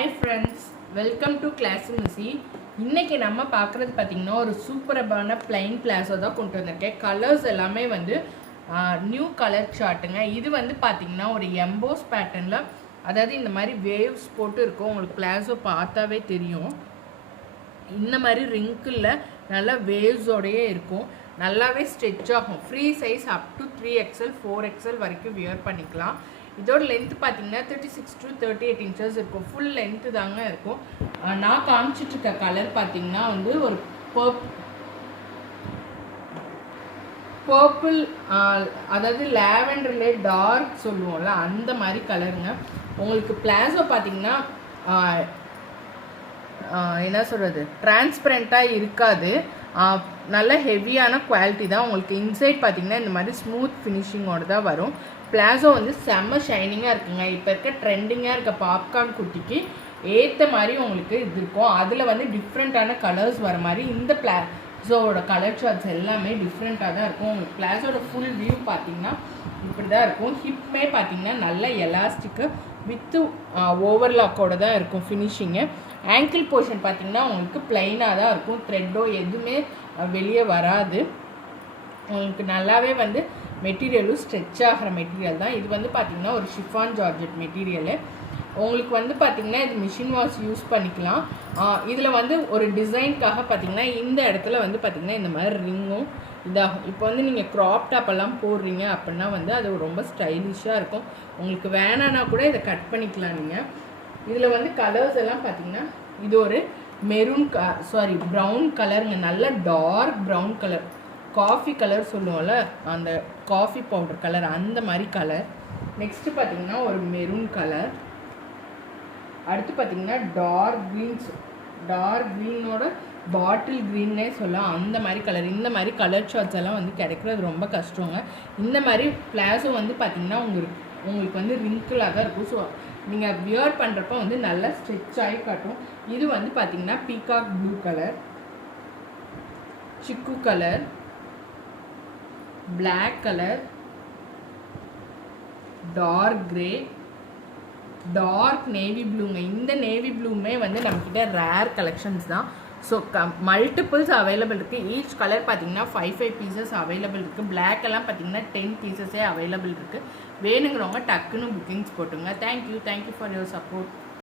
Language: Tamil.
Hi friends, welcome to Classy Missy. இன்னைக்கு நம்ம பார்க்குறது பார்த்தீங்கன்னா ஒரு சூப்பரான பிளைன் பிளாசோ தான் கொண்டு வந்திருக்கேன். கலர்ஸ் எல்லாமே வந்து நியூ கலர் சார்ட்டுங்க. இது வந்து பார்த்தீங்கன்னா ஒரு எம்போஸ் பேட்டர்னில், அதாவது இந்த மாதிரி வேவ்ஸ் போட்டு இருக்கும். உங்களுக்கு பிளாசோ பார்த்தாவே தெரியும். இந்த மாதிரி ரிங்கிளில் நல்லா வேவ்ஸோடையே இருக்கும். நல்லாவே ஸ்ட்ரெச் ஆகும். Free size up to 3XL 4XL வரைக்கும் வியர் பண்ணிக்கலாம். இதோட லென்த் பார்த்தீங்கன்னா 36 to 38 inches இருக்கும். ஃபுல் லென்த்து தாங்க இருக்கும். நான் காமிச்சிட்ருக்க கலர் பார்த்தீங்கன்னா வந்து ஒரு பர்பிள், அதாவது லேவெண்டர்லே டார்க் சொல்லுவோம்ல, அந்த மாதிரி கலருங்க. உங்களுக்கு பிளாசோ பார்த்தீங்கன்னா என்ன சொல்கிறது, டிரான்ஸ்பரண்ட்டாக இருக்காது. நல்ல ஹெவியான குவாலிட்டி தான். உங்களுக்கு இன்சைட் பார்த்தீங்கன்னா இந்த மாதிரி ஸ்மூத் ஃபினிஷிங்கோடு தான் வரும். பிளாசோ வந்து செம்ம ஷைனிங்காக இருக்குங்க. இப்போ இருக்க ட்ரெண்டிங்காக இருக்க பாப்கார்ன் குட்டிக்கு ஏற்ற மாதிரி உங்களுக்கு இது இருக்கும். அதில் வந்து டிஃப்ரெண்ட்டான கலர்ஸ் வர மாதிரி இந்த பிளாசோவோட கலர் சார்ட்ஸ் எல்லாமே டிஃப்ரெண்ட்டாக தான் இருக்கும். உங்களுக்கு பிளாசோட ஃபுல் வியூ பார்த்தீங்கன்னா இப்படி தான் இருக்கும். ஹிப்மே பார்த்தீங்கன்னா நல்ல எலாஸ்டிக்கு வித்து ஓவர்லாக்கோட தான் இருக்கும் ஃபினிஷிங்கு. ஆங்கிள் போர்ஷன் பார்த்தீங்கன்னா உங்களுக்கு பிளைனாக தான் இருக்கும். த்ரெட்டோ எதுவுமே வெளியே வராது. உங்களுக்கு நல்லாவே வந்து மெட்டீரியலும் ஸ்ட்ரெச் ஆகிற மெட்டீரியல் தான். இது வந்து பார்த்திங்கன்னா ஒரு ஷிஃபான் ஜார்ஜெட் மெட்டீரியலு. உங்களுக்கு வந்து பார்த்திங்கன்னா இது மிஷின் வாஷ் யூஸ் பண்ணிக்கலாம். இதில் வந்து ஒரு டிசைனுக்காக பார்த்திங்கன்னா இந்த இடத்துல வந்து பார்த்திங்கன்னா இந்த மாதிரி ரிங்கும் இதாகும். இப்போ வந்து நீங்கள் க்ராப் டாப்பெல்லாம் போடுறீங்க அப்படின்னா வந்து அது ரொம்ப ஸ்டைலிஷாக இருக்கும். உங்களுக்கு வேணான்னா கூட இதை கட் பண்ணிக்கலாம் நீங்கள். இதில் வந்து கலர்ஸ் எல்லாம் பார்த்திங்கன்னா இது ஒரு மெரூன் ப்ரௌன் கலருங்க. நல்ல dark brown colour, coffee colour சொல்லுவோம்ல, அந்த காஃபி பவுடர் கலர், அந்த மாதிரி கலர். நெக்ஸ்ட்டு பார்த்திங்கன்னா ஒரு மெரூன் கலர். அடுத்து பார்த்திங்கன்னா டார்க் க்ரீனோட பாட்டில் க்ரீன்னே சொல்லலாம், அந்த மாதிரி கலர். இந்த மாதிரி கலர் ஷார்ட்ஸ் எல்லாம் வந்து கிடைக்கிறது ரொம்ப கஷ்டங்க. இந்த மாதிரி பிளாஸோ வந்து பார்த்திங்கன்னா உங்களுக்கு வந்து ரிங்கிளாக தான் இருக்கும். ஸோ நீங்கள் வியர் பண்ணுறப்ப வந்து நல்லா ஸ்ட்ரெச் ஆகி காட்டும். இது வந்து பார்த்திங்கன்னா பீகாக் ப்ளூ கலர், சிக்கு colour, black colour, dark grey, dark navy ப்ளூங்க. இந்த நேவி ப்ளூமே வந்து நம்மக்கிட்ட ரேர் கலெக்ஷன்ஸ் தான். ஸோ மல்டிபிள்ஸ் அவைலபிள் இருக்குது. ஈச் கலர் பார்த்தீங்கன்னா 5 பீசஸ் அவைலபிள் இருக்குது. பிளாக் எல்லாம் பார்த்தீங்கன்னா 10 பீசஸே அவைலபிள் இருக்குது. வேணுங்கிறவங்க டக்குன்னு புக்கிங்ஸ் போட்டுங்க. Thank you for your support.